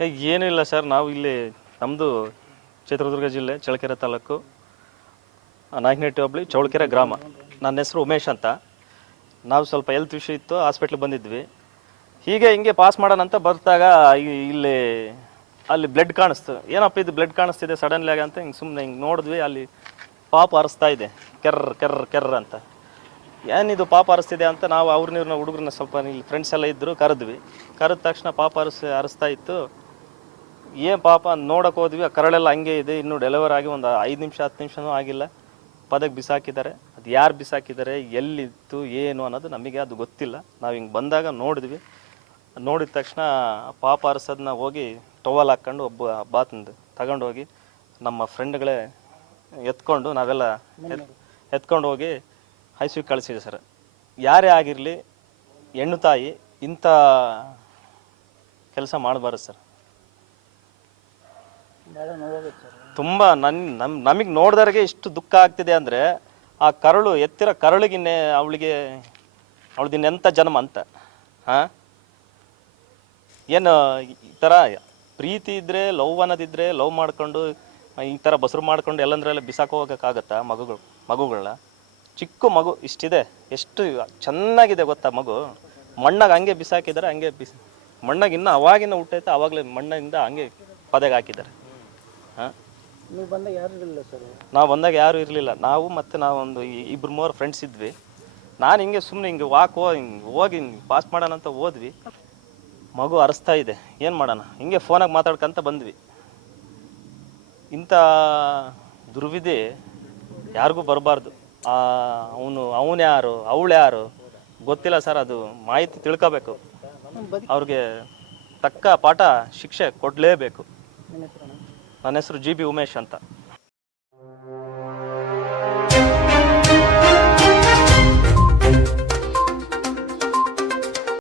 ಏನೂ ಇಲ್ಲ ಸರ್. ನಾವು ಇಲ್ಲಿ ನಮ್ಮದು ಚಿತ್ರದುರ್ಗ ಜಿಲ್ಲೆ, ಚಳ್ಳಕೆರೆ ತಾಲೂಕು ನಾಯಕನಹಟ್ಟಿ ಹೋಬಳಿ, ಚೌಳಕೆರೆ ಗ್ರಾಮ. ನನ್ನ ಹೆಸರು ಉಮೇಶ್ ಅಂತ. ನಾವು ಸ್ವಲ್ಪ ಹೆಲ್ತ್ ವಿಷಯ ಇತ್ತು ಹಾಸ್ಪಿಟ್ಲಿಗೆ ಬಂದಿದ್ವಿ. ಹೀಗೆ ಹಿಂಗೆ ಪಾಸ್ ಮಾಡೋಣ ಅಂತ ಬರ್ತಾಗ ಇಲ್ಲಿ, ಅಲ್ಲಿ ಬ್ಲಡ್ ಕಾಣಿಸ್ತು. ಏನಪ್ಪ ಇದು ಬ್ಲಡ್ ಕಾಣಿಸ್ತಿದೆ ಸಡನ್ಲಿ ಆಗಿ ಅಂತ ಹಿಂಗೆ ಸುಮ್ಮನೆ ಹಿಂಗೆ ನೋಡಿದ್ವಿ. ಅಲ್ಲಿ ಪಾಪ ಹರಿಸ್ತಾ ಇದೆ. ಕೆರ್ರ್ ಕೆರ್ರ್ ಕೆರ್ರ್ ಅಂತ. ಏನಿದು ಪಾಪ ಹರಿಸ್ತಿದೆ ಅಂತ ನಾವು ಅವ್ರನ್ನ ನೀರಿನ ಹುಡುಗರನ್ನ ಸ್ವಲ್ಪ ಇಲ್ಲಿ ಫ್ರೆಂಡ್ಸ್ ಎಲ್ಲ ಇದ್ದರು ಕರೆದ್ವಿ. ಕರೆದ ತಕ್ಷಣ ಪಾಪ ಹರಿಸ್ ಹರಿಸ್ತಾ ಇತ್ತು. ಏನು ಪಾಪ ನೋಡಕ್ಕೆ ಹೋದ್ವಿ, ಆ ಕರಳೆಲ್ಲ ಹಂಗೆ ಇದೆ, ಇನ್ನು ಡೆಲಿವರ್ ಆಗಿ ಒಂದು ಐದು ನಿಮಿಷ, ಹತ್ತು ನಿಮಿಷನೂ ಆಗಿಲ್ಲ. ಪದಕ್ಕೆ ಬಿಸಾಕಿದ್ದಾರೆ. ಅದು ಯಾರು ಬಿಸಾಕಿದ್ದಾರೆ, ಎಲ್ಲಿತ್ತು, ಏನು ಅನ್ನೋದು ನಮಗೆ ಅದು ಗೊತ್ತಿಲ್ಲ. ನಾವು ಹಿಂಗೆ ಬಂದಾಗ ನೋಡಿದ್ವಿ. ನೋಡಿದ ತಕ್ಷಣ ಪಾಪ ಹರಿಸೋದನ್ನ ಹೋಗಿ ಟೊವಲ್ ಹಾಕ್ಕೊಂಡು ಒಬ್ಬ ಬಾತಂದು ತಗೊಂಡೋಗಿ ನಮ್ಮ ಫ್ರೆಂಡ್ಗಳೇ ಎತ್ಕೊಂಡು ನಾವೆಲ್ಲ ಎತ್ ಎತ್ಕೊಂಡು ಹೋಗಿ ಹೈಸ್ವಿಗೆ ಕಳಿಸಿದೆ ಸರ್. ಯಾರೇ ಆಗಿರಲಿ, ಹೆಣ್ಣು ತಾಯಿ ಇಂಥ ಕೆಲಸ ಮಾಡಬಾರ್ದು ಸರ್. ತುಂಬ ನನ್, ನಮ್, ನಮಗೆ ನೋಡ್ದವ್ರಿಗೆ ಇಷ್ಟು ದುಃಖ ಆಗ್ತಿದೆ ಅಂದರೆ ಆ ಕರಳು ಎತ್ತಿರ ಕರಳಿಗಿನ್ನೆ ಅವಳಿಗೆ ಅವಳದಿನ್ನೆಂಥ ಜನ್ಮ ಅಂತ, ಹಾಂ? ಏನು ಈ ಥರ ಪ್ರೀತಿ ಇದ್ದರೆ ಲವ್ ಅನ್ನೋದಿದ್ರೆ, ಲವ್ ಮಾಡ್ಕೊಂಡು, ಈ ಥರ ಬಸರು ಮಾಡ್ಕೊಂಡು ಎಲ್ಲಂದ್ರೆಲ್ಲ ಬಿಸಾಕೋಗೋಕ್ಕಾಗತ್ತಾ ಮಗುಗಳು ಮಗುಗಳನ್ನ ಚಿಕ್ಕ ಮಗು ಇಷ್ಟಿದೆ, ಎಷ್ಟು ಚೆನ್ನಾಗಿದೆ ಗೊತ್ತಾ ಮಗು? ಮಣ್ಣಾಗ ಹಂಗೆ ಬಿಸಾಕಿದ್ದಾರೆ ಹಂಗೆ ಬಿಸಿ, ಮಣ್ಣಾಗ ಇನ್ನೂ ಅವಾಗಿನ ಹುಟ್ಟೈತೆ ಅವಾಗಲೇ ಮಣ್ಣಿಂದ ಹಂಗೆ ಪದೆಗೆ ಹಾಕಿದ್ದಾರೆ. ನೀವು ಬಂದಾಗ ಯಾರು ಇರಲಿಲ್ಲ ಸರ್? ನಾವು ಬಂದಾಗ ಯಾರೂ ಇರಲಿಲ್ಲ. ನಾವು ಮತ್ತು ನಾವು ಒಂದು ಇ- ಇಬ್ರು ಮೂರು ಫ್ರೆಂಡ್ಸ್ ಇದ್ವಿ. ನಾನು ಹಿಂಗೆ ಸುಮ್ಮನೆ ಹಿಂಗೆ ವಾಕ್ ಹೋ ಹಿಂಗೆ ಹೋಗಿ ಪಾಸ್ ಮಾಡೋಣ ಅಂತ ಹೋದ್ವಿ. ಮಗು ಅರಸ್ತಾ ಇದೆ. ಏನು ಮಾಡೋಣ? ಹಿಂಗೆ ಫೋನಾಗಿ ಮಾತಾಡ್ಕೊಂತ ಬಂದ್ವಿ. ಇಂಥ ದುರ್ವಿಧಿ ಯಾರಿಗೂ ಬರಬಾರ್ದು. ಅವನು ಅವನು ಯಾರು ಅವಳು ಯಾರು? ಗೊತ್ತಿಲ್ಲ ಸರ್ ಅದು ಮಾಹಿತಿ ತಿಳ್ಕೋಬೇಕು. ಅವ್ರಿಗೆ ತಕ್ಕ ಪಾಠ ಶಿಕ್ಷೆ ಕೊಡಲೇಬೇಕು. ನನ್ನ ಹೆಸರು ಜಿ ಬಿ ಉಮೇಶ್ ಅಂತ.